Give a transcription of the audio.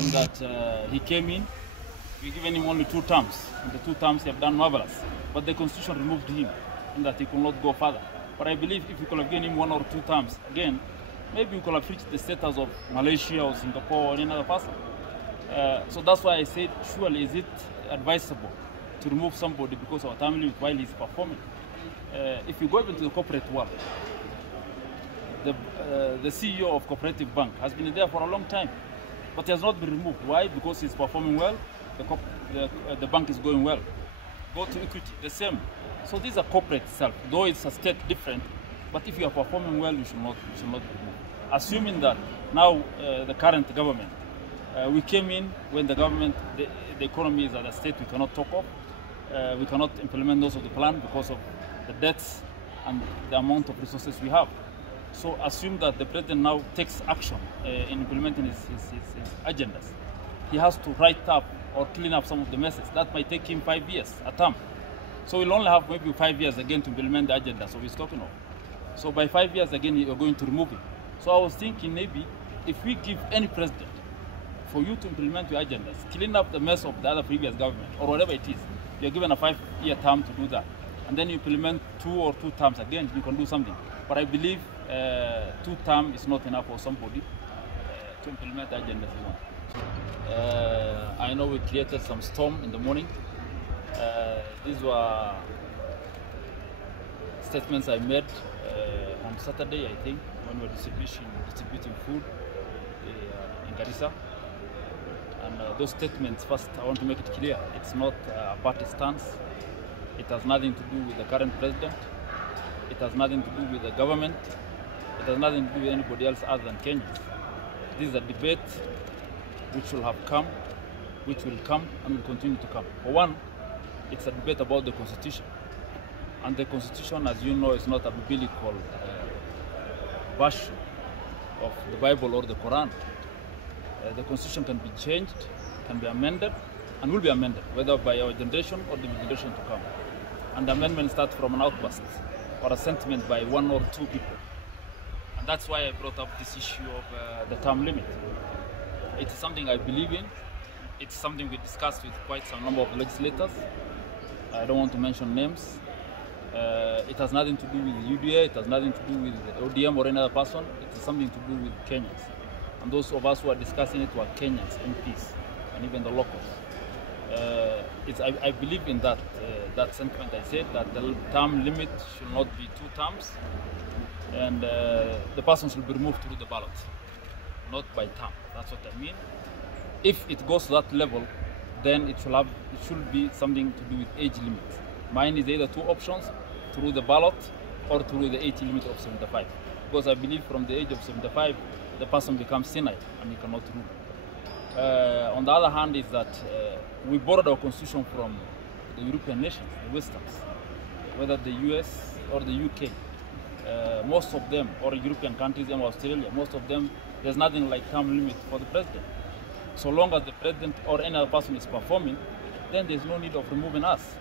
in that he came in, we given him only 2 terms. In the 2 terms, he have done marvelous. But the constitution removed him, in that he could not go further. But I believe if we could have given him 1 or 2 terms, again, maybe we could have reached the status of Malaysia or Singapore or any other person. So that's why I said, surely is it advisable to remove somebody because of a time limit while he's performing? If you go into the corporate world, the CEO of Cooperative Bank has been there for a long time, but he has not been removed. Why? Because he's performing well, the bank is going well. Go to Equity, the same. So these are corporate itself, though it's a state different, but if you are performing well, you should not be removed. Assuming that now the current government, we came in when the government, the economy is at a state we cannot talk of. We cannot implement those of the plan because of the debts and the amount of resources we have. So assume that the president now takes action in implementing his agendas. He has to write up or clean up some of the messes. That might take him 5 years, a term. So we'll only have maybe 5 years again to implement the agenda, so he's talking of. So by 5 years again, you're going to remove him. So I was thinking maybe if we give any president for you to implement your agendas, clean up the mess of the other previous government or whatever it is, you're given a 5-year term to do that. And then you implement 2 or 2 terms again, you can do something. But I believe 2 terms is not enough for somebody to implement the agendas you want. I know we created some storm in the morning. These were statements I made on Saturday, I think, when we were distributing food in Garissa. And those statements, first I want to make it clear, it's not a party stance. It has nothing to do with the current president. It has nothing to do with the government. It has nothing to do with anybody else other than Kenyans. This is a debate which will have come, which will come and will continue to come. For one, it's a debate about the Constitution. And the Constitution, as you know, is not a biblical version of the Bible or the Quran. The Constitution can be changed, can be amended, and will be amended, whether by our generation or the generation to come. And the amendment starts from an outburst or a sentiment by 1 or 2 people. And that's why I brought up this issue of the term limit. It's something I believe in. It's something we discussed with quite some number of legislators. I don't want to mention names. It has nothing to do with UDA, it has nothing to do with ODM or any other person. It has something to do with Kenyans. And those of us who are discussing it were Kenyans, MPs, and even the locals. I believe in that sentiment. I said that the term limit should not be 2 terms, and the person should be removed through the ballot, not by term. That's what I mean. If it goes to that level, then it should be something to do with age limit. Mine is either 2 options, through the ballot or through the age limit of 75. Because I believe from the age of 75, the person becomes senile and he cannot rule. On the other hand is that we borrowed our constitution from the European nations, the Westerns, whether the US or the UK. Most of them, or European countries and Australia, most of them, there's nothing like term limit for the president. So long as the president or any other person is performing, then there's no need of removing us.